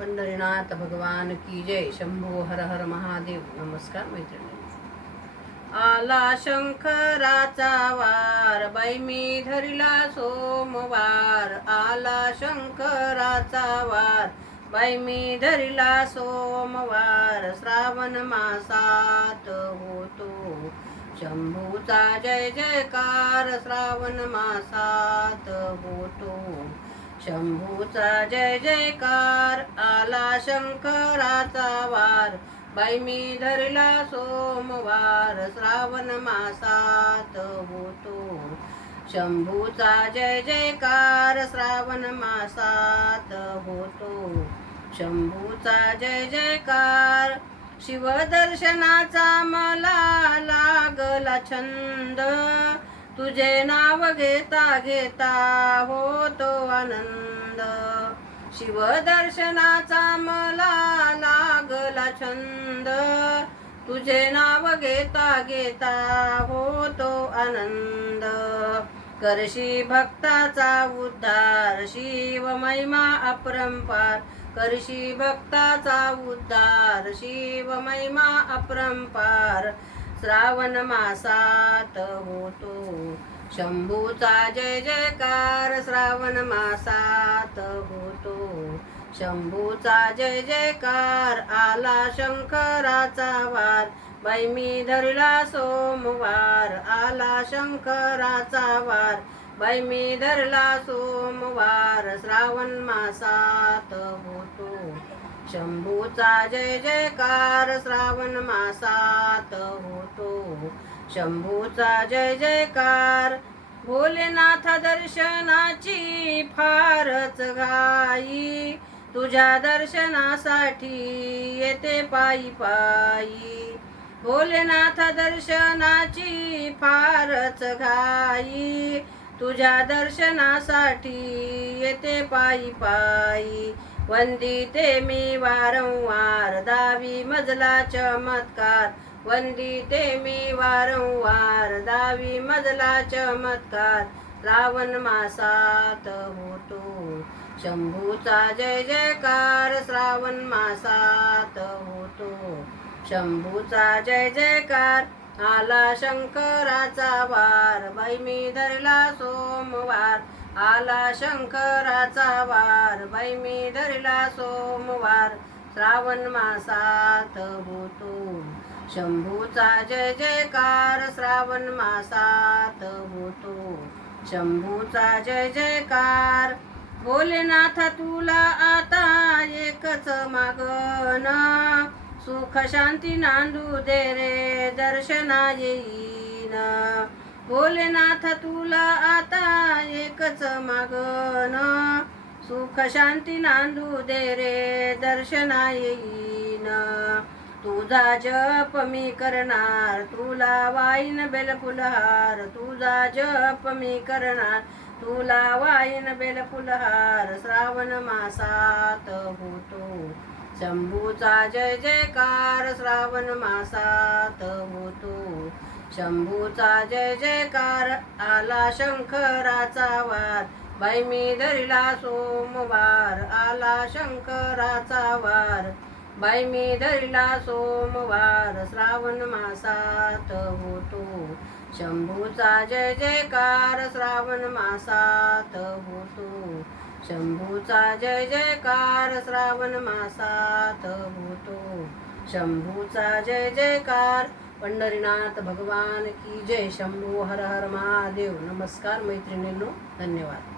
पंढरीनाथ भगवान की जय. शंभो हर हर महादेव. नमस्कार मैत्रिणी. आला शंकराचा वार, बाई मी धरिला सोमवार. आला शंकराचा वार, बाई मी धरिला सोमवार. श्रावण मासात होतो शंभूचा जय जयकार. श्रावण मासात होतो शंभूचा जय जयकार. आला शंकराचा वार, बाई मी धरला सोमवार. श्रावण मासात होतो शंभूचा जय जयकार. श्रावण मासात होतो शंभूचा जय जयकार. शिवदर्शनाचा मला लागला छंद, तुझे नाव घेता घेता होतो आनंद. शिवदर्शनाचा मला लागला छंद, तुझे नाव घेता घेता होतो आनंद. करशी भक्ताचा उद्धार, शिव महिमा अपरंपार. करशी भक्ताचा उद्धार, शिव महिमा अपरंपार. श्रावण मासात होतो शंभूचा जय जयकार. श्रावण मासात होतो शंभूचा जय जयकार. आला शंकराचा वार, बाई मी धरला सोमवार. आला शंकराचा वार, बाई मी धरला सोमवार. श्रावण मासात होतो शंभूचा जय जयकार. श्रावण मासात होतो शंभूचा जय जयकार. भोलेनाथ दर्शनाची फारच घाई, तुझ्या दर्शनासाठी येते पायी पायी. भोलेनाथ दर्शनाची फारच घाई, तुझ्या दर्शनासाठी येते पायी पायी. वंदिते मी वारंवार, 10वी मजला चमत्कार. वंदिते मी वारंवार, 10वी मजला चमत्कार. श्रावण मासात होतो शंभूचा जय जयकार. श्रावण मासात होतो शंभूचा जय जयकार. आला शंकराचा वार, बाई मी धरला सोमवार. आला शंकराचा वार, बाई मी धरला सोमवार. श्रावण मासात होतो शंभूचा जय जयकार. श्रावण मासात होतो शंभूचा जय जयकार. भोलेनाथ तुला आता एकच मागण, सुख शांती नांदू दे रे दर्शना येईन. भोलेनाथ तुला आता एकच मागण, सुख शांती नांदू दे रे दर्शना येईन. तुझा जप मी करणार, तुला वाईन बेलफुलहार. तुझा जप मी करणार, तुला वाईन बेलफुलहार. श्रावण मासात होतो शंभूचा जय जयकार. श्रावण मासात होतो शंभूचा जय जयकार. आला शंकराचा वार, बाई मी धरला सोमवार. आला शंकराचा वार, बाई मी धरला सोमवार. श्रावण मासात होतो शंभूचा जय जयकार. श्रावण मासात होतो शंभूचा जय जयकार. श्रावण मासात होतो शंभूचा जय जयकार. पंढरीनाथ भगवान की जय. शंभो हर हर महादेव. नमस्कार मैत्रिणींनो. धन्यवाद.